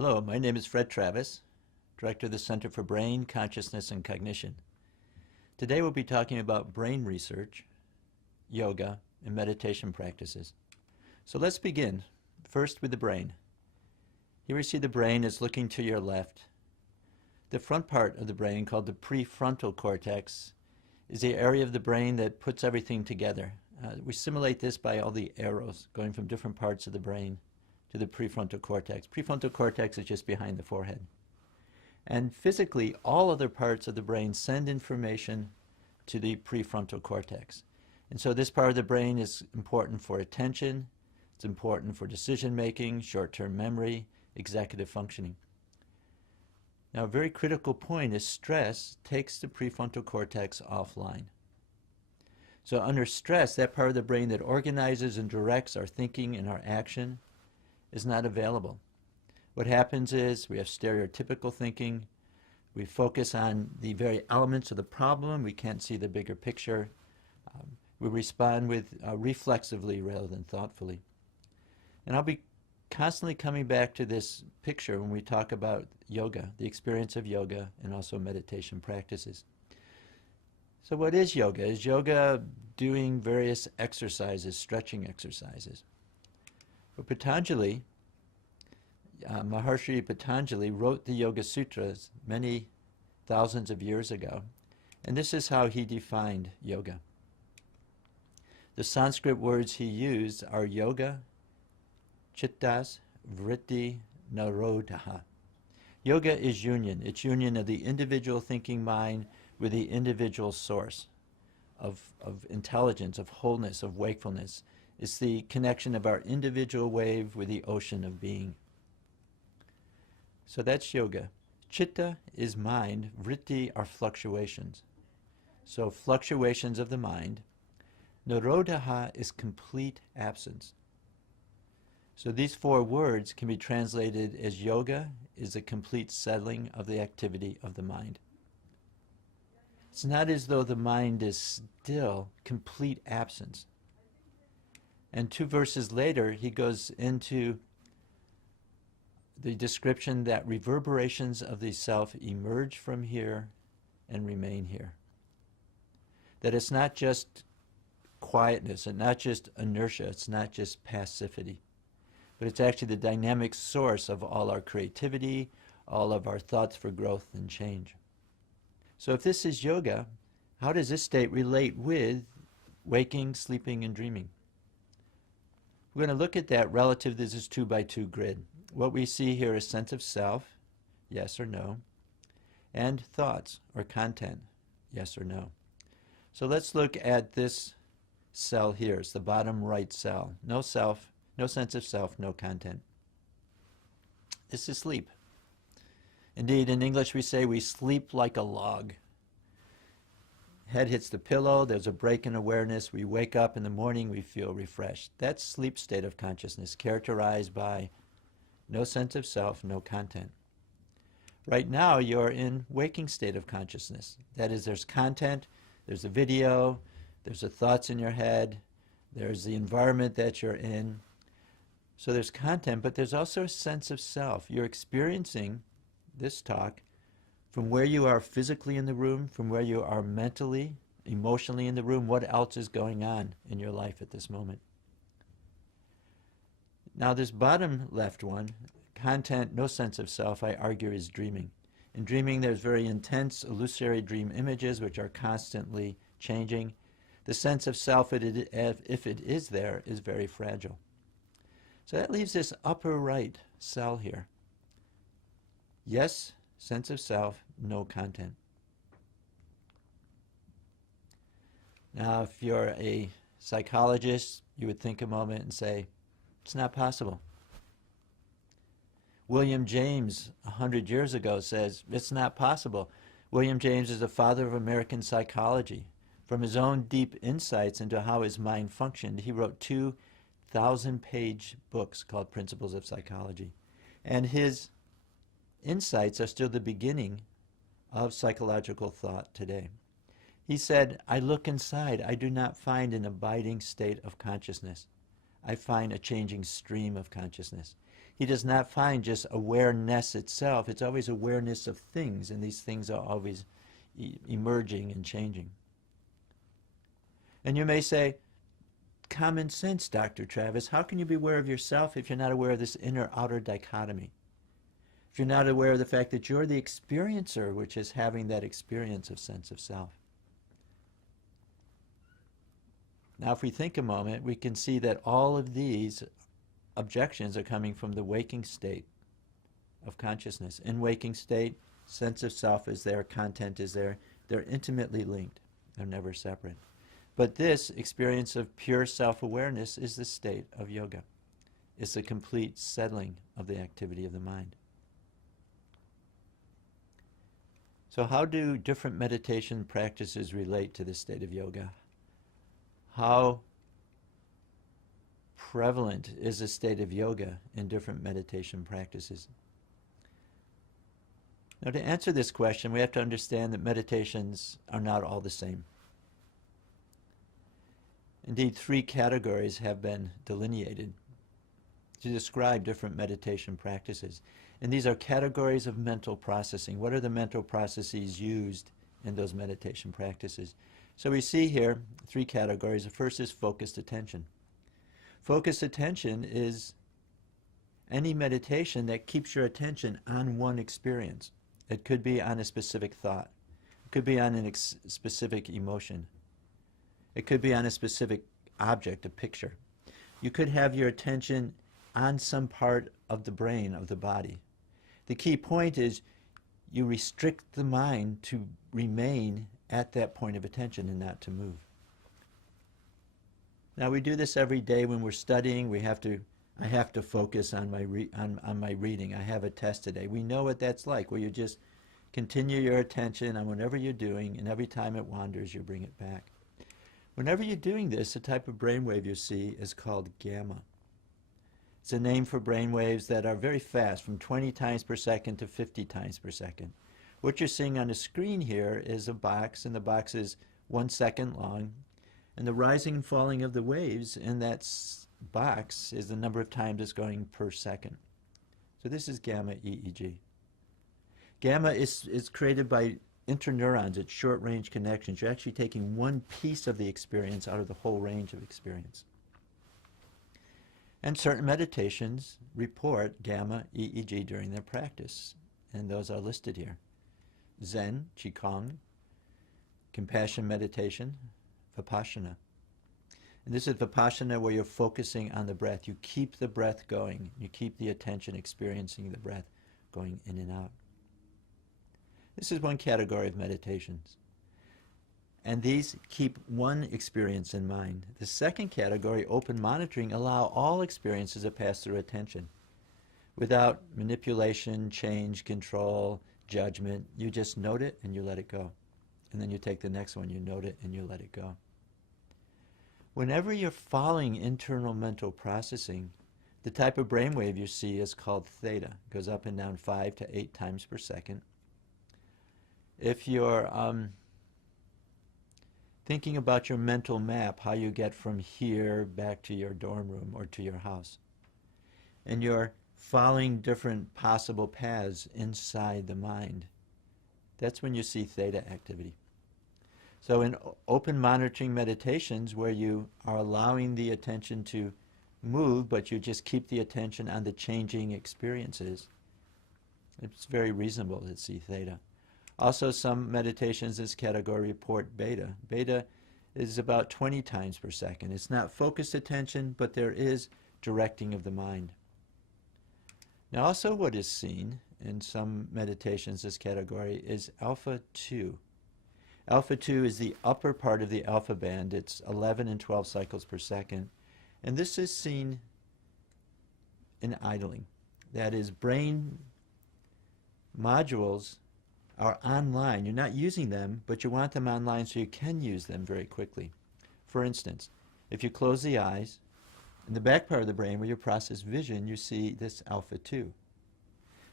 Hello, my name is Fred Travis, Director of the Center for Brain, Consciousness, and Cognition. Today we'll be talking about brain research, yoga, and meditation practices. So let's begin, first with the brain. Here we see the brain is looking to your left. The front part of the brain, called the prefrontal cortex, is the area of the brain that puts everything together. We simulate this by all the arrows going from different parts of the brain to the prefrontal cortex. Prefrontal cortex is just behind the forehead. And physically, all other parts of the brain send information to the prefrontal cortex. And so this part of the brain is important for attention, it's important for decision making, short-term memory, executive functioning. Now, a very critical point is stress takes the prefrontal cortex offline. So under stress, that part of the brain that organizes and directs our thinking and our action is not available. What happens is we have stereotypical thinking. We focus on the very elements of the problem. We can't see the bigger picture. We respond with reflexively rather than thoughtfully. And I'll be constantly coming back to this picture when we talk about yoga, the experience of yoga, and also meditation practices. So what is yoga? Is yoga doing various exercises, stretching exercises? Well, Patanjali, Maharishi Patanjali wrote the Yoga Sutras many thousands of years ago, and this is how he defined yoga. The Sanskrit words he used are yoga, chittas, vritti, narodha. Yoga is union. It's union of the individual thinking mind with the individual source of intelligence, of wholeness, of wakefulness. It's the connection of our individual wave with the ocean of being. So that's yoga. Chitta is mind. Vritti are fluctuations. So fluctuations of the mind. Narodha is complete absence. So these four words can be translated as yoga is a complete settling of the activity of the mind. It's not as though the mind is still, complete absence. And two verses later, he goes into the description that reverberations of the self emerge from here and remain here. That it's not just quietness, and not just inertia, it's not just passivity, but it's actually the dynamic source of all our creativity, all of our thoughts for growth and change. So if this is yoga, how does this state relate with waking, sleeping, and dreaming? We're going to look at that relative to this 2x2 grid. What we see here is sense of self, yes or no, and thoughts or content, yes or no. So let's look at this cell here. It's the bottom right cell. No self, no sense of self, no content. This is sleep. Indeed, in English we say we sleep like a log. Head hits the pillow, there's a break in awareness, we wake up in the morning, we feel refreshed. That's sleep state of consciousness, characterized by no sense of self, no content. Right now, you're in waking state of consciousness. That is, there's content, there's a video, there's the thoughts in your head, there's the environment that you're in. So there's content, but there's also a sense of self. You're experiencing this talk from where you are physically in the room, from where you are mentally, emotionally in the room, what else is going on in your life at this moment. Now this bottom left one, content, no sense of self, I argue is dreaming. In dreaming there's very intense illusory dream images which are constantly changing. The sense of self, if it is there, is very fragile. So that leaves this upper right cell here. Yes, sense of self, no content. Now, if you're a psychologist, you would think a moment and say, it's not possible. William James, 100 years ago, says, it's not possible. William James is the father of American psychology. From his own deep insights into how his mind functioned, he wrote 2,000-page books called Principles of Psychology. And his insights are still the beginning of psychological thought today. He said, I look inside, I do not find an abiding state of consciousness. I find a changing stream of consciousness. he does not find just awareness itself. It's always awareness of things, and these things are always emerging and changing. And you may say, common sense, Dr. Travis, how can you be aware of yourself if you're not aware of this inner-outer dichotomy? If you're not aware of the fact that you're the experiencer, which is having that experience of sense of self. Now, if we think a moment, we can see that all of these objections are coming from the waking state of consciousness. In waking state, sense of self is there, content is there. They're intimately linked. They're never separate. But this experience of pure self-awareness is the state of yoga. It's a complete settling of the activity of the mind. So how do different meditation practices relate to this state of yoga? How prevalent is a state of yoga in different meditation practices? Now, to answer this question, we have to understand that meditations are not all the same. Indeed, 3 categories have been delineated to describe different meditation practices. And these are categories of mental processing. What are the mental processes used in those meditation practices? So we see here 3 categories. The first is focused attention. Focused attention is any meditation that keeps your attention on one experience. It could be on a specific thought. It could be on a specific emotion. It could be on a specific object, a picture. You could have your attention on some part of the brain, of the body. The key point is you restrict the mind to remain at that point of attention and not to move. Now we do this every day when we're studying. I have to focus on my reading. I have a test today. We know what that's like, where you just continue your attention on whatever you're doing, and every time it wanders, you bring it back. Whenever you're doing this, the type of brainwave you see is called gamma. It's a name for brainwaves that are very fast, from 20 times per second to 50 times per second. What you're seeing on the screen here is a box, and the box is 1 second long, and the rising and falling of the waves in that box is the number of times it's going per second. So this is gamma EEG. Gamma is created by interneurons. It's short-range connections. You're actually taking one piece of the experience out of the whole range of experience. And certain meditations report gamma EEG during their practice, and those are listed here. Zen, Qigong, compassion meditation, Vipassana. And this is Vipassana, where you're focusing on the breath. You keep the breath going. You keep the attention experiencing the breath going in and out. This is one category of meditations. And these keep one experience in mind. The second category, open monitoring, allow all experiences to pass through attention without manipulation, change, control, judgment. You just note it and you let it go. And then you take the next one, you note it and you let it go. Whenever you're following internal mental processing, the type of brainwave you see is called theta. It goes up and down 5 to 8 times per second. If you're thinking about your mental map, how you get from here back to your dorm room or to your house, and you're following different possible paths inside the mind, that's when you see theta activity. So in open monitoring meditations, where you are allowing the attention to move, but you just keep the attention on the changing experiences, it's very reasonable to see theta. Also, some meditations in this category report beta. Beta is about 20 times per second. It's not focused attention, but there is directing of the mind. Now, also what is seen in some meditations, this category, is alpha 2. Alpha 2 is the upper part of the alpha band. It's 11 and 12 cycles per second. And this is seen in idling. That is, brain modules are online. You're not using them, but you want them online so you can use them very quickly. For instance, if you close the eyes, in the back part of the brain where you process vision, you see this alpha 2.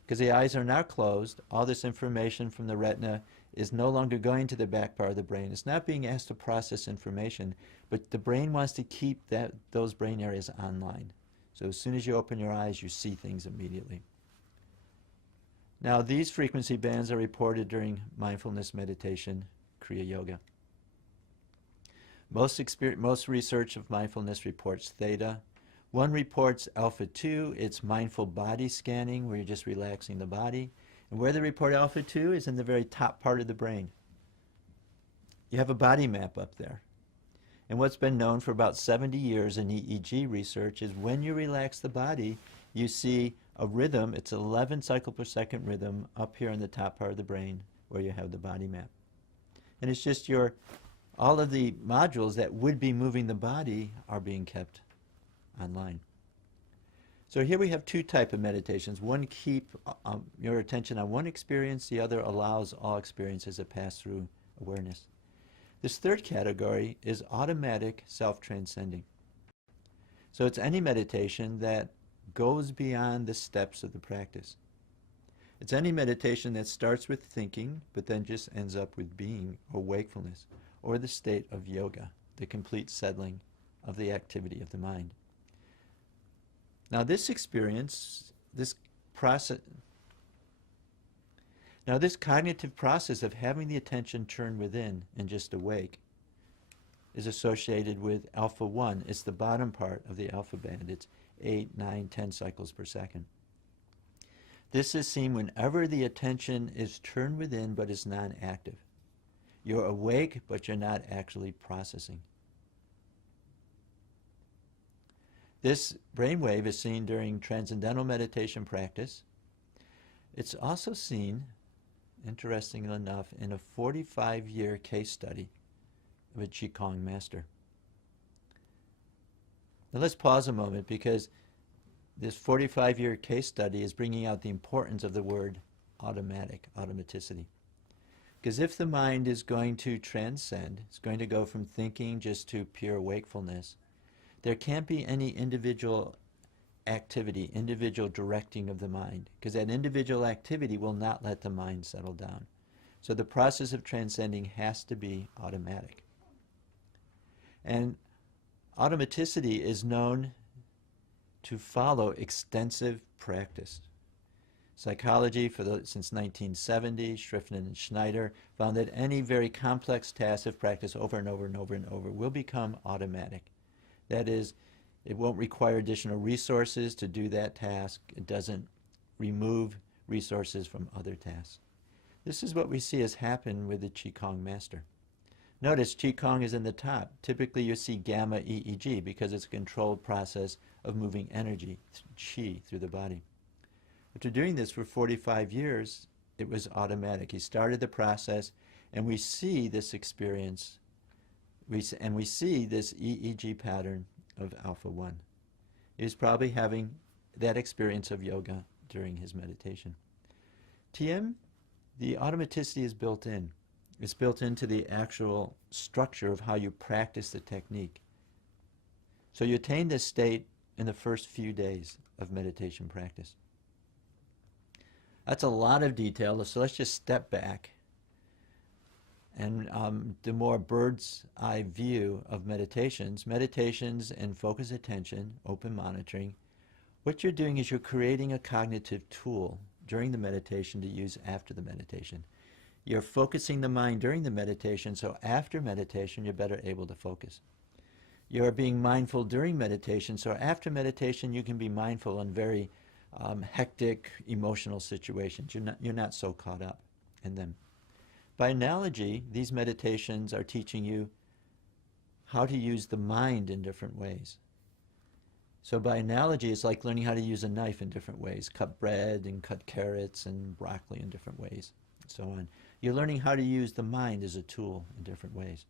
Because the eyes are now closed, all this information from the retina is no longer going to the back part of the brain. It's not being asked to process information, but the brain wants to keep those brain areas online. So as soon as you open your eyes, you see things immediately. Now, these frequency bands are reported during mindfulness meditation, Kriya Yoga. Most research of mindfulness reports theta. One reports alpha 2, it's mindful body scanning, where you're just relaxing the body. And where they report alpha 2 is in the very top part of the brain. You have a body map up there. And what's been known for about 70 years in EEG research is when you relax the body, you see a rhythm, it's 11 cycle per second rhythm up here in the top part of the brain where you have the body map. And it's just all of the modules that would be moving the body are being kept online. So here we have two types of meditations. One keep your attention on one experience, the other allows all experiences to pass through awareness. This third category is automatic self-transcending. So it's any meditation that goes beyond the steps of the practice. It's any meditation that starts with thinking, but then just ends up with being or wakefulness, or the state of yoga, the complete settling of the activity of the mind. Now this experience, this cognitive process of having the attention turn within and just awake is associated with alpha 1. It's the bottom part of the alpha band. It's 8, 9, 10 cycles per second. This is seen whenever the attention is turned within but is non-active. You're awake, but you're not actually processing. This brainwave is seen during transcendental meditation practice. It's also seen, interestingly enough, in a 45-year case study of a Qigong master. Now let's pause a moment, because this 45-year case study is bringing out the importance of the word automaticity. Because if the mind is going to transcend, it's going to go from thinking just to pure wakefulness, there can't be any individual activity, individual directing of the mind, because that individual activity will not let the mind settle down. So the process of transcending has to be automatic. And automaticity is known to follow extensive practice. Psychology since 1970, Schriffen and Schneider found that any very complex task, if practiced over and over and over and over, will become automatic. That is, it won't require additional resources to do that task. It doesn't remove resources from other tasks. This is what we see has happened with the Qigong master. Notice Qigong is in the top. Typically you see gamma EEG because it's a controlled process of moving energy, qi, through the body. After doing this for 45 years, it was automatic. He started the process, and we see this experience, and we see this EEG pattern of alpha 1. He was probably having that experience of yoga during his meditation. TM, the automaticity is built in. It's built into the actual structure of how you practice the technique. So you attain this state in the first few days of meditation practice. That's a lot of detail, so let's just step back and the more bird's eye view of meditations and focused attention, open monitoring. What you're doing is you're creating a cognitive tool during the meditation to use after the meditation. You're focusing the mind during the meditation, so after meditation you're better able to focus. You're being mindful during meditation, so after meditation you can be mindful in very hectic emotional situations. You're not so caught up in them. By analogy, these meditations are teaching you how to use the mind in different ways. So by analogy, it's like learning how to use a knife in different ways, cut bread and cut carrots and broccoli in different ways, and so on. You're learning how to use the mind as a tool in different ways.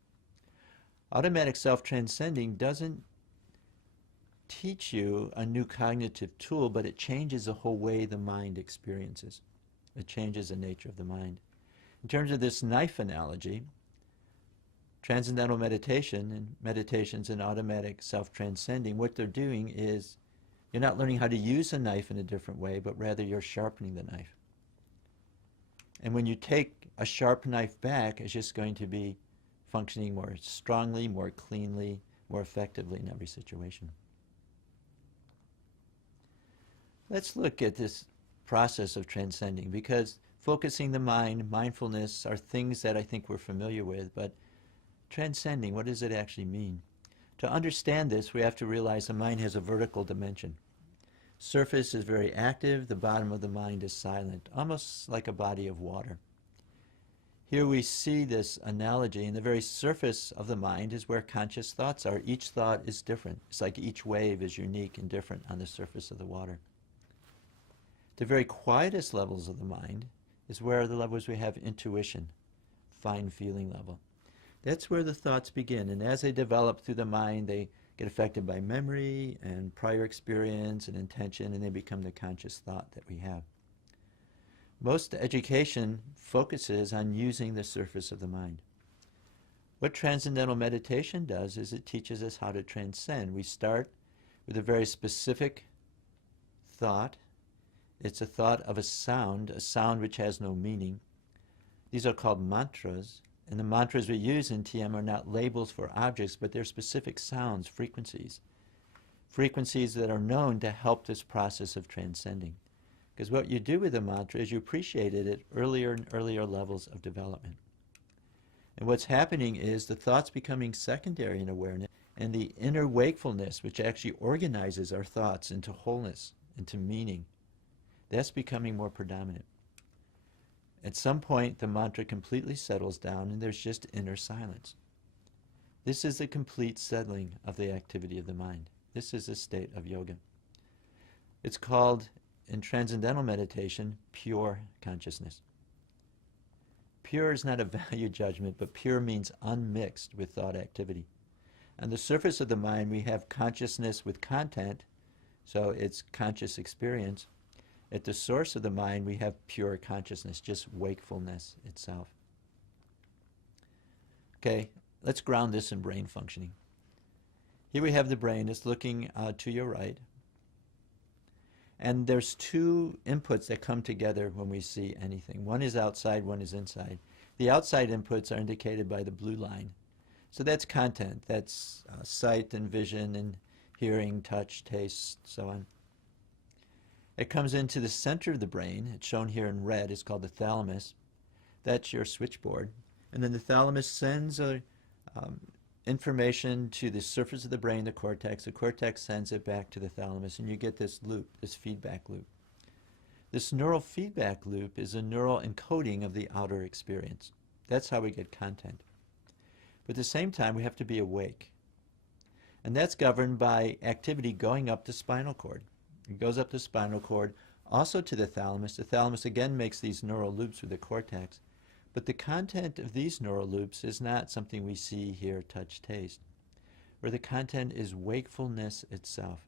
Automatic self-transcending doesn't teach you a new cognitive tool, but it changes the whole way the mind experiences. It changes the nature of the mind. In terms of this knife analogy, transcendental meditation and meditations in automatic self-transcending, what they're doing is you're not learning how to use a knife in a different way, but rather you're sharpening the knife. And when you take a sharp knife back, it's just going to be functioning more strongly, more cleanly, more effectively in every situation. Let's look at this process of transcending, because focusing the mind, mindfulness, are things that I think we're familiar with, but transcending, what does it actually mean? To understand this, we have to realize the mind has a vertical dimension. Surface is very active, the bottom of the mind is silent, almost like a body of water. Here we see this analogy, and the very surface of the mind is where conscious thoughts are. Each thought is different. It's like each wave is unique and different on the surface of the water. The very quietest levels of the mind is where the levels we have intuition, fine feeling level. That's where the thoughts begin, and as they develop through the mind, they get affected by memory and prior experience and intention, and they become the conscious thought that we have. Most education focuses on using the surface of the mind. What transcendental meditation does is it teaches us how to transcend. We start with a very specific thought. It's a thought of a sound which has no meaning. These are called mantras, and the mantras we use in TM are not labels for objects, but they're specific sounds, frequencies that are known to help this process of transcending. Because what you do with the mantra is you appreciate it at earlier and earlier levels of development. And what's happening is the thoughts becoming secondary in awareness, and the inner wakefulness, which actually organizes our thoughts into wholeness, into meaning, that's becoming more predominant. At some point, the mantra completely settles down and there's just inner silence. This is the complete settling of the activity of the mind. This is a state of yoga. It's called, in transcendental meditation, pure consciousness. Pure is not a value judgment, but pure means unmixed with thought activity. On the surface of the mind, we have consciousness with content, so it's conscious experience. At the source of the mind, we have pure consciousness, just wakefulness itself. Okay, let's ground this in brain functioning. Here we have the brain. It's looking to your right. And there's two inputs that come together when we see anything. One is outside, one is inside. The outside inputs are indicated by the blue line. So that's content. That's sight and vision and hearing, touch, taste, so on. It comes into the center of the brain. It's shown here in red. It's called the thalamus. That's your switchboard. And then the thalamus sends information to the surface of the brain, the cortex. The cortex sends it back to the thalamus, and you get this loop, this feedback loop. This neural feedback loop is a neural encoding of the outer experience. That's how we get content. But at the same time, we have to be awake. And that's governed by activity going up the spinal cord. It goes up the spinal cord, also to the thalamus. The thalamus again makes these neural loops with the cortex. But the content of these neural loops is not something we see, hear, touch, taste. Where the content is wakefulness itself.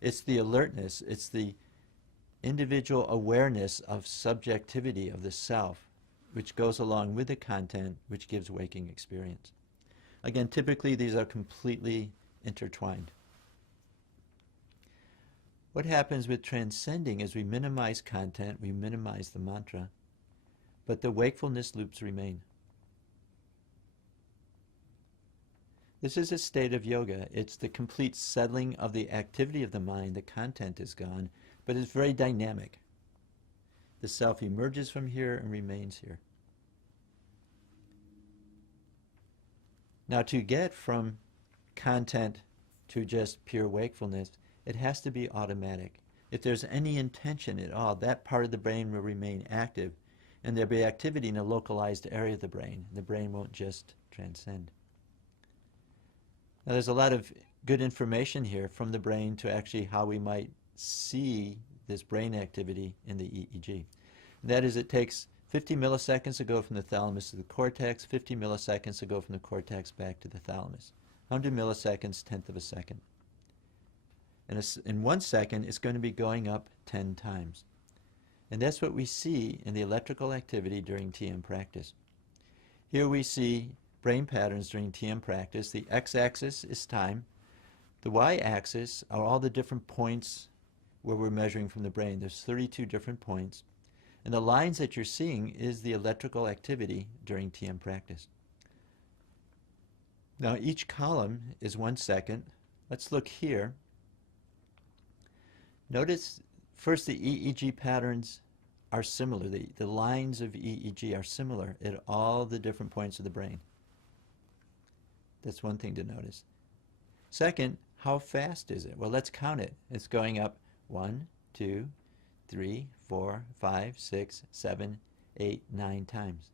It's the alertness. It's the individual awareness of subjectivity of the self, which goes along with the content, which gives waking experience. Again, typically these are completely intertwined. What happens with transcending is we minimize content, we minimize the mantra, but the wakefulness loops remain. This is a state of yoga. It's the complete settling of the activity of the mind. The content is gone, but it's very dynamic. The self emerges from here and remains here. Now, to get from content to just pure wakefulness, it has to be automatic. If there's any intention at all, that part of the brain will remain active, and there'll be activity in a localized area of the brain. The brain won't just transcend. Now, there's a lot of good information here from the brain to actually how we might see this brain activity in the EEG. And that is, it takes 50 milliseconds to go from the thalamus to the cortex, 50 milliseconds to go from the cortex back to the thalamus. 100 milliseconds, tenth of a second. And in 1 second, it's going to be going up 10 times. And that's what we see in the electrical activity during TM practice. Here we see brain patterns during TM practice. The x-axis is time. The y-axis are all the different points where we're measuring from the brain. There's 32 different points. And the lines that you're seeing is the electrical activity during TM practice. Now, each column is 1 second. Let's look here. Notice First, the EEG patterns are similar. The lines of EEG are similar at all the different points of the brain. That's one thing to notice. Second, how fast is it? Well, let's count it. It's going up 1, 2, 3, 4, 5, 6, 7, 8, 9 times.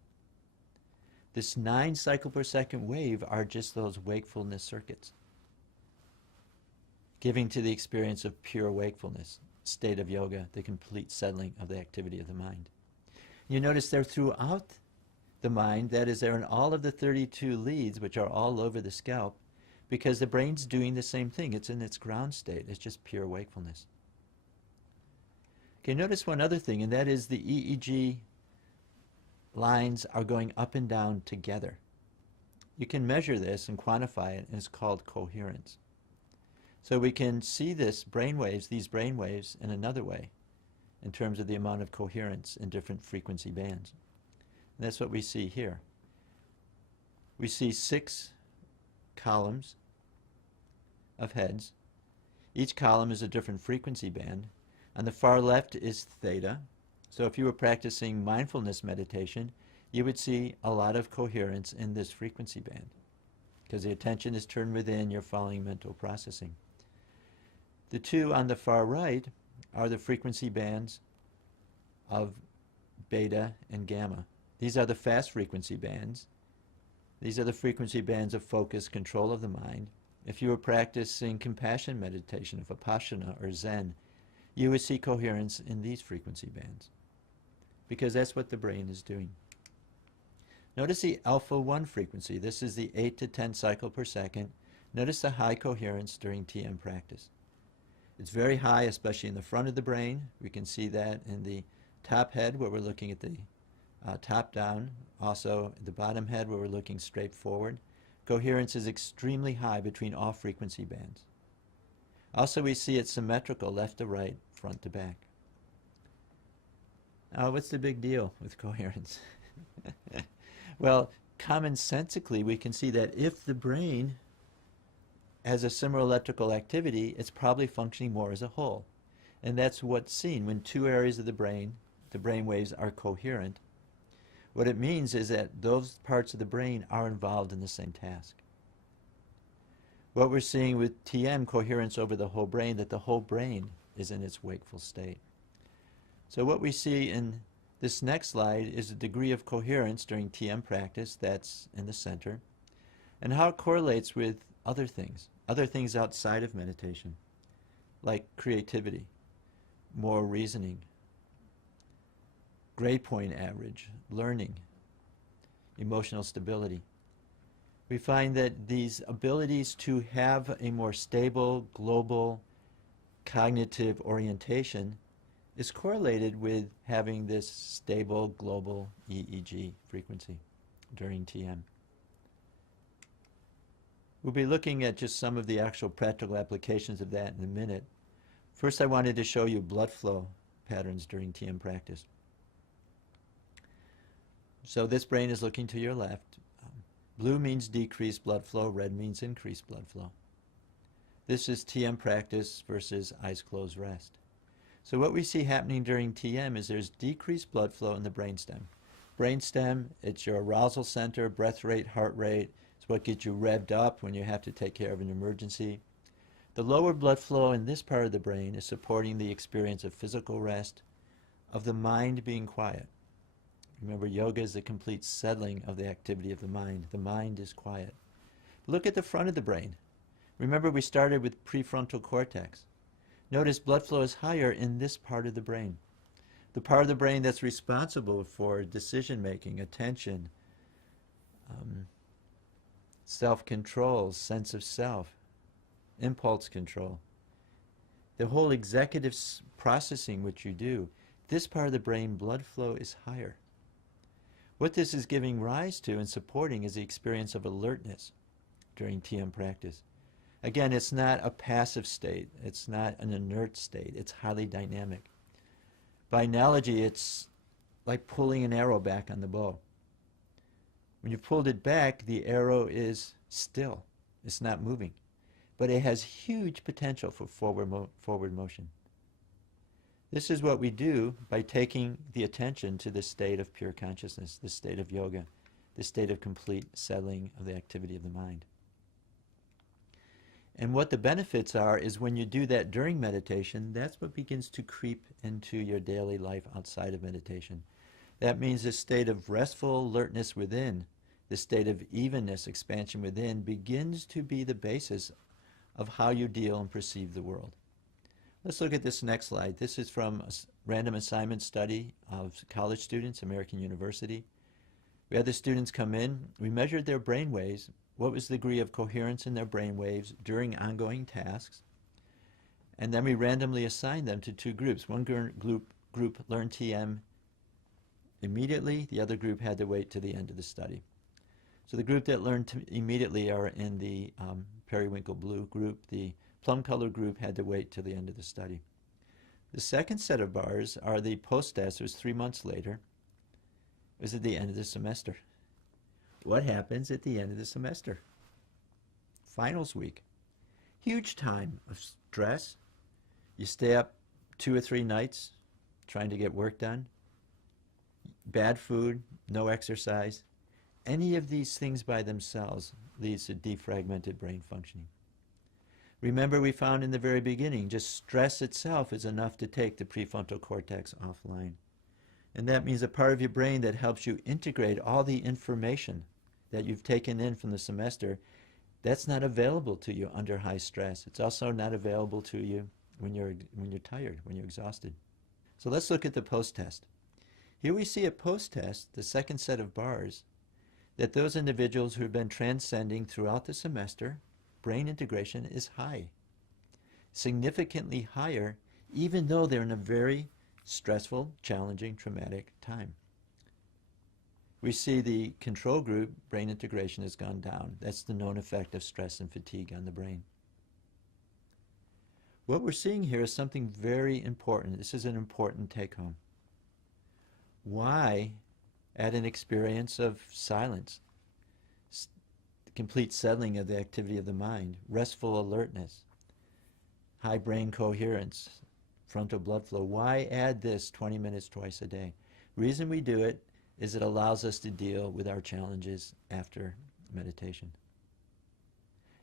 This 9 cycle per second wave are just those wakefulness circuits, giving to the experience of pure wakefulness, state of yoga, the complete settling of the activity of the mind. You notice they're throughout the mind, that is, they're in all of the 32 leads, which are all over the scalp, because the brain's doing the same thing. It's in its ground state. It's just pure wakefulness. Okay, notice one other thing, and that is the EEG lines are going up and down together. You can measure this and quantify it, and it's called coherence. So we can see these brainwaves in another way, in terms of the amount of coherence in different frequency bands. And that's what we see here. We see 6 columns of heads. Each column is a different frequency band. On the far left is theta. So if you were practicing mindfulness meditation, you would see a lot of coherence in this frequency band, because the attention is turned within, you're following mental processing. The 2 on the far right are the frequency bands of beta and gamma. These are the fast frequency bands. These are the frequency bands of focus, control of the mind. If you were practicing compassion meditation, vipassana or Zen, you would see coherence in these frequency bands, because that's what the brain is doing. Notice the alpha 1 frequency. This is the 8 to 10 cycle per second. Notice the high coherence during TM practice. It's very high, especially in the front of the brain. We can see that in the top head, where we're looking at the top down. Also, the bottom head, where we're looking straight forward. Coherence is extremely high between all frequency bands. Also, we see it symmetrical, left to right, front to back. Now, what's the big deal with coherence? Well, commonsensically, we can see that if the brain has a similar electrical activity, it's probably functioning more as a whole. And that's what's seen when 2 areas of the brain waves are coherent. What it means is that those parts of the brain are involved in the same task. What we're seeing with TM, coherence over the whole brain, that the whole brain is in its wakeful state. So what we see in this next slide is the degree of coherence during TM practice, that's in the center, and how it correlates with other things outside of meditation, like creativity, more reasoning, grade point average, learning, emotional stability. We find that these abilities to have a more stable, global, cognitive orientation is correlated with having this stable, global EEG frequency during TM. We'll be looking at just some of the actual practical applications of that in a minute. First, I wanted to show you blood flow patterns during TM practice. So this brain is looking to your left. Blue means decreased blood flow, red means increased blood flow. This is TM practice versus eyes closed rest. So what we see happening during TM is there's decreased blood flow in the brainstem. Brainstem, it's your arousal center, breath rate, heart rate. It's what gets you revved up when you have to take care of an emergency. The lower blood flow in this part of the brain is supporting the experience of physical rest, of the mind being quiet. Remember, yoga is the complete settling of the activity of the mind. The mind is quiet. Look at the front of the brain. Remember, we started with prefrontal cortex. Notice blood flow is higher in this part of the brain. The part of the brain that's responsible for decision-making, attention, self-control, sense of self, impulse control. The whole executive processing which you do, this part of the brain, blood flow is higher. What this is giving rise to and supporting is the experience of alertness during TM practice. Again, it's not a passive state. It's not an inert state. It's highly dynamic. By analogy, it's like pulling an arrow back on the bow. When you pulled it back, the arrow is still. It's not moving. But it has huge potential for forward motion. This is what we do by taking the attention to the state of pure consciousness, the state of yoga, the state of complete settling of the activity of the mind. And what the benefits are is when you do that during meditation, that's what begins to creep into your daily life outside of meditation. That means a state of restful alertness within, the state of evenness, expansion within, begins to be the basis of how you deal and perceive the world. Let's look at this next slide. This is from a random assignment study of college students, American University. We had the students come in, we measured their brain waves, what was the degree of coherence in their brain waves during ongoing tasks, and then we randomly assigned them to two groups. One group learned TM immediately, the other group had to wait to the end of the study. So the group that learned immediately are in the periwinkle blue group. The plum color group had to wait till the end of the study. The second set of bars are the post-test. It was 3 months later. It was at the end of the semester. What happens at the end of the semester? Finals week. Huge time of stress. You stay up 2 or 3 nights trying to get work done. Bad food, no exercise. Any of these things by themselves leads to defragmented brain functioning. Remember, we found in the very beginning, just stress itself is enough to take the prefrontal cortex offline. And that means a part of your brain that helps you integrate all the information that you've taken in from the semester, that's not available to you under high stress. It's also not available to you when you're tired, when you're exhausted. So let's look at the post-test. Here we see at post-test, the second set of bars, that those individuals who have been transcending throughout the semester, brain integration is high, significantly higher, even though they're in a very stressful, challenging, traumatic time. We see the control group, brain integration has gone down. That's the known effect of stress and fatigue on the brain. What we're seeing here is something very important. This is an important take-home. Why, at an experience of silence, complete settling of the activity of the mind, restful alertness, high brain coherence, frontal blood flow, why add this 20 minutes twice a day? The reason we do it is it allows us to deal with our challenges after meditation.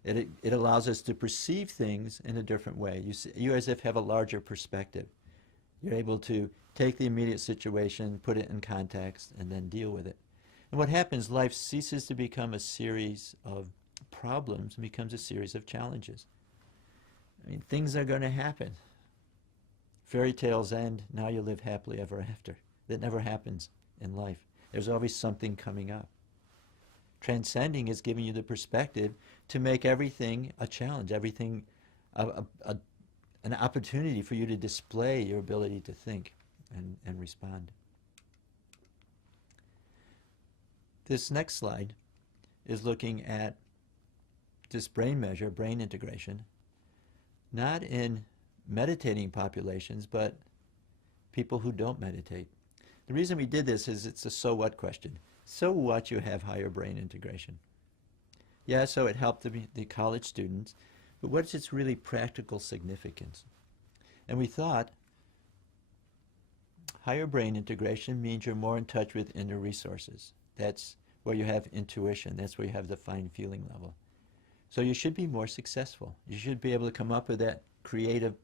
It allows us to perceive things in a different way. You as if have a larger perspective. You're able to take the immediate situation, put it in context, and then deal with it. And what happens, life ceases to become a series of problems and becomes a series of challenges. I mean, things are going to happen. Fairy tales end, now you live happily ever after. That never happens in life. There's always something coming up. Transcending is giving you the perspective to make everything a challenge, everything an opportunity for you to display your ability to think and respond. This next slide is looking at this brain measure, brain integration, not in meditating populations, but people who don't meditate. The reason we did this is it's a so what question. So what you have higher brain integration? Yeah, so it helped the college students, but what's its really practical significance? And we thought higher brain integration means you're more in touch with inner resources. That's where you have intuition. That's where you have the fine feeling level. So you should be more successful. You should be able to come up with that creative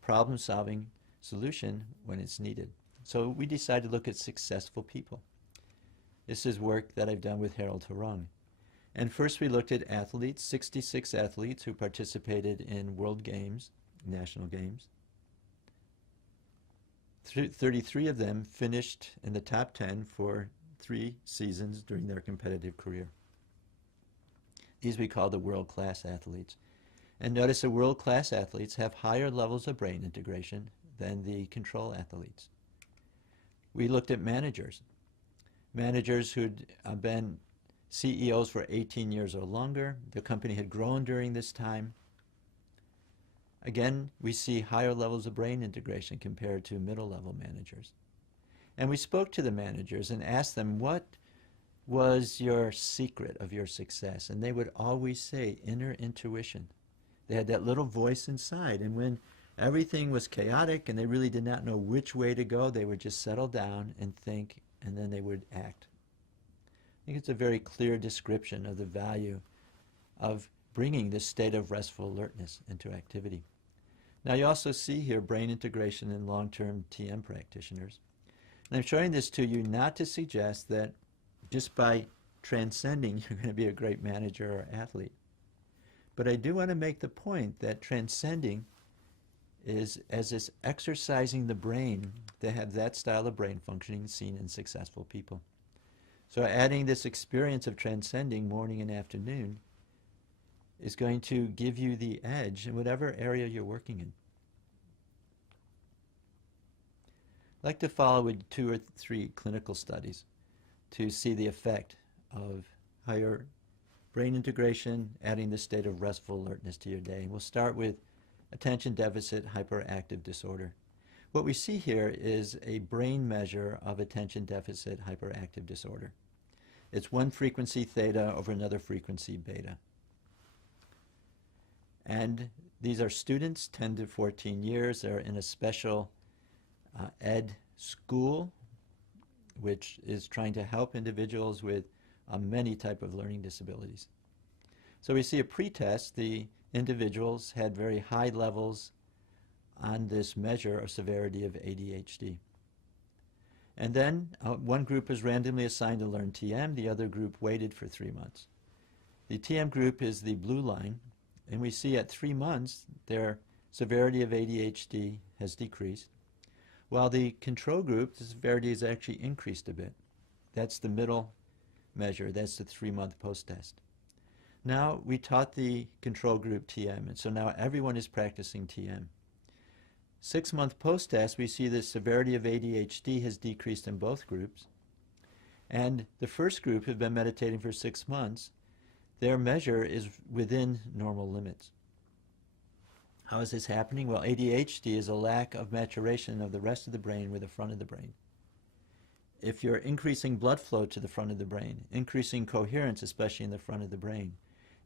problem-solving solution when it's needed. So we decided to look at successful people. This is work that I've done with Harold Harung. And first we looked at athletes, 66 athletes who participated in World Games, National Games. 33 of them finished in the top 10 for 3 seasons during their competitive career. These we call the world-class athletes. And notice the world-class athletes have higher levels of brain integration than the control athletes. We looked at managers. Managers who'd been CEOs for 18 years or longer. The company had grown during this time. Again, we see higher levels of brain integration compared to middle-level managers. And we spoke to the managers and asked them, what was your secret of your success? And they would always say inner intuition. They had that little voice inside. And when Everything was chaotic and they really did not know which way to go. They would just settle down and think, and then they would act. I think it's a very clear description of the value of bringing this state of restful alertness into activity. Now you also see here brain integration in long-term TM practitioners. And I'm showing this to you not to suggest that just by transcending you're going to be a great manager or athlete. But I do want to make the point that transcending is as is exercising the brain to have that style of brain functioning seen in successful people. So adding this experience of transcending morning and afternoon is going to give you the edge in whatever area you're working in. I'd like to follow with 2 or 3 clinical studies to see the effect of how your brain integration, adding this state of restful alertness to your day. And we'll start with attention deficit hyperactive disorder. What we see here is a brain measure of attention deficit hyperactive disorder. It's one frequency theta over another frequency beta. And these are students, 10 to 14 years. They're in a special ed school, which is trying to help individuals with many type of learning disabilities. So we see a pretest. The individuals had very high levels on this measure of severity of ADHD. And then one group was randomly assigned to learn TM. The other group waited for 3 months. The TM group is the blue line. And we see at 3 months, their severity of ADHD has decreased, while the control group, the severity has actually increased a bit. That's the middle measure. That's the 3-month post-test. Now, we taught the control group TM, and so now everyone is practicing TM. 6-month post-test, we see the severity of ADHD has decreased in both groups, and the first group have been meditating for 6 months. Their measure is within normal limits. How is this happening? Well, ADHD is a lack of maturation of the rest of the brain with the front of the brain. If you're increasing blood flow to the front of the brain, increasing coherence, especially in the front of the brain,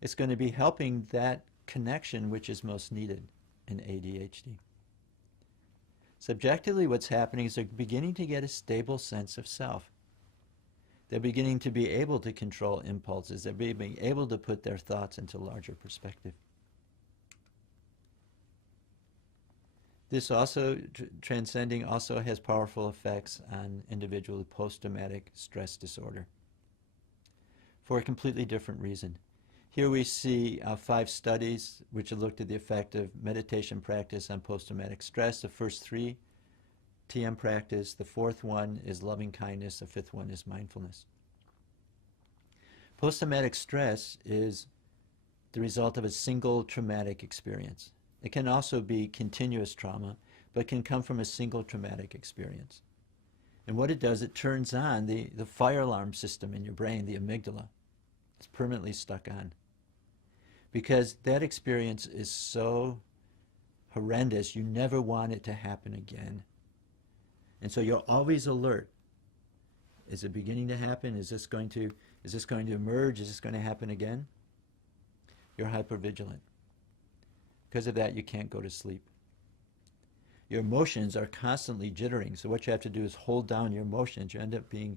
it's going to be helping that connection which is most needed in ADHD. Subjectively, what's happening is they're beginning to get a stable sense of self. They're beginning to be able to control impulses. They're being able to put their thoughts into larger perspective. This also, transcending also has powerful effects on individuals with post-traumatic stress disorder for a completely different reason. Here we see 5 studies which have looked at the effect of meditation practice on post-traumatic stress. The first 3 TM practice, the 4th one is loving kindness, the 5th one is mindfulness. Post-traumatic stress is the result of a single traumatic experience. It can also be continuous trauma, but can come from a single traumatic experience. And what it does, it turns on the fire alarm system in your brain, the amygdala. It's permanently stuck on. Because that experience is so horrendous, you never want it to happen again. And so you're always alert. Is it beginning to happen? Is this going to emerge? Is this going to happen again? You're hypervigilant. Because of that, you can't go to sleep. Your emotions are constantly jittering. So what you have to do is hold down your emotions. You end up being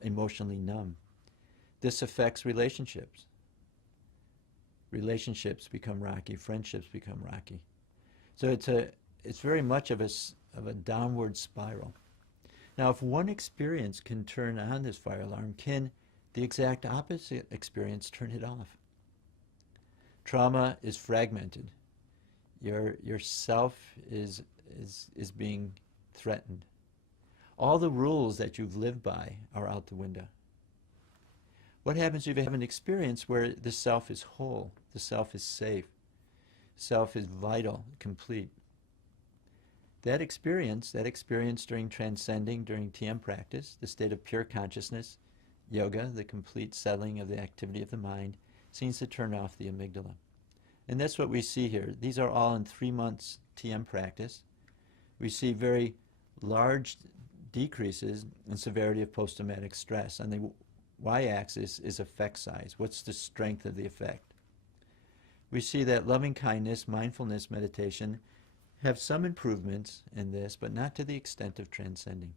emotionally numb. This affects relationships. Relationships become rocky. Friendships become rocky. So it's very much of a downward spiral. Now, if one experience can turn on this fire alarm, can the exact opposite experience turn it off? Trauma is fragmented. Your self is being threatened. All the rules that you've lived by are out the window. What happens if you have an experience where the self is whole, the self is safe, self is vital, complete? That experience during transcending, during TM practice, the state of pure consciousness, yoga, the complete settling of the activity of the mind, seems to turn off the amygdala. And that's what we see here. These are all in 3 months TM practice. We see very large decreases in severity of post-traumatic stress. On the y-axis is effect size. What's the strength of the effect? We see that loving kindness, mindfulness meditation have some improvements in this, but not to the extent of transcending.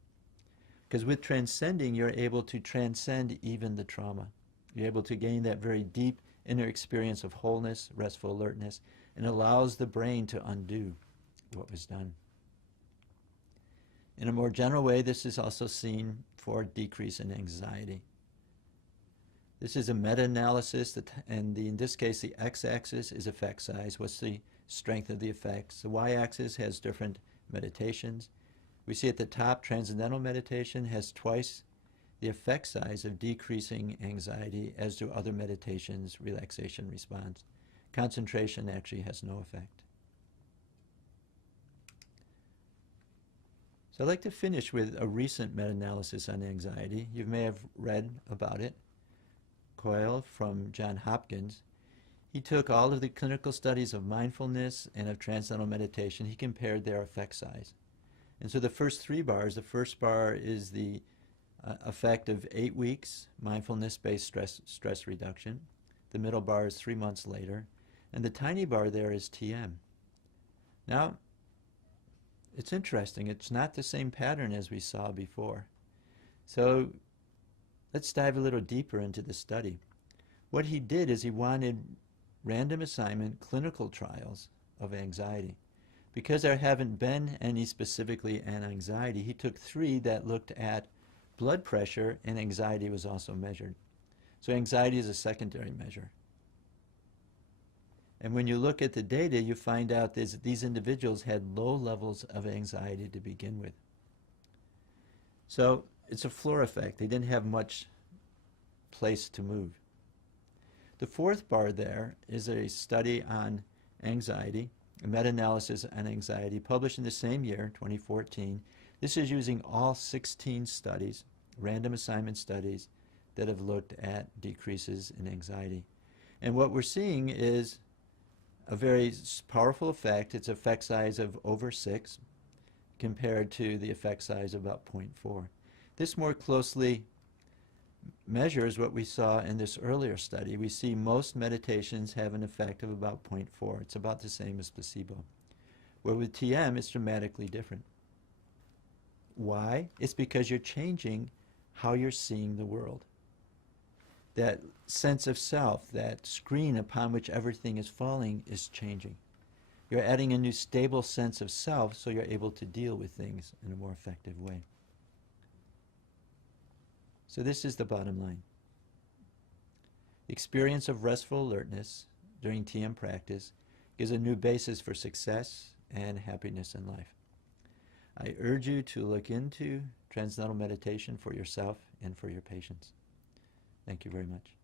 Because with transcending, you're able to transcend even the trauma. You're able to gain that very deep inner experience of wholeness, restful alertness, and allows the brain to undo what was done. In a more general way, this is also seen for decrease in anxiety. This is a meta-analysis, and in this case, the x-axis is effect size. What's the strength of the effects? The y-axis has different meditations. We see at the top, transcendental meditation has twice the effect size of decreasing anxiety, as do other meditations, relaxation response. Concentration actually has no effect. So I'd like to finish with a recent meta-analysis on anxiety. You may have read about it. Coyle from Johns Hopkins. He took all of the clinical studies of mindfulness and of transcendental meditation. He compared their effect size. And so the first three bars, the first bar is the effect of 8 weeks, mindfulness-based stress reduction. The middle bar is 3 months later. And the tiny bar there is TM. Now, it's interesting. It's not the same pattern as we saw before. So let's dive a little deeper into the study. What he did is he wanted random assignment clinical trials of anxiety. Because there haven't been any specifically on anxiety, he took 3 that looked at blood pressure, and anxiety was also measured. So anxiety is a secondary measure. And when you look at the data, you find out that these individuals had low levels of anxiety to begin with. So it's a floor effect. They didn't have much place to move. The fourth bar there is a study on anxiety, a meta-analysis on anxiety, published in the same year, 2014. This is using all 16 studies, random assignment studies, that have looked at decreases in anxiety. And what we're seeing is a very powerful effect. It's effect size of over 6 compared to the effect size of about 0.4. This more closely measures what we saw in this earlier study. We see most meditations have an effect of about 0.4. It's about the same as placebo. Where with TM, it's dramatically different. Why? It's because you're changing how you're seeing the world. That sense of self, that screen upon which everything is falling, is changing. You're adding a new stable sense of self, so you're able to deal with things in a more effective way. So this is the bottom line. The experience of restful alertness during TM practice gives a new basis for success and happiness in life. I urge you to look into transcendental meditation for yourself and for your patients. Thank you very much.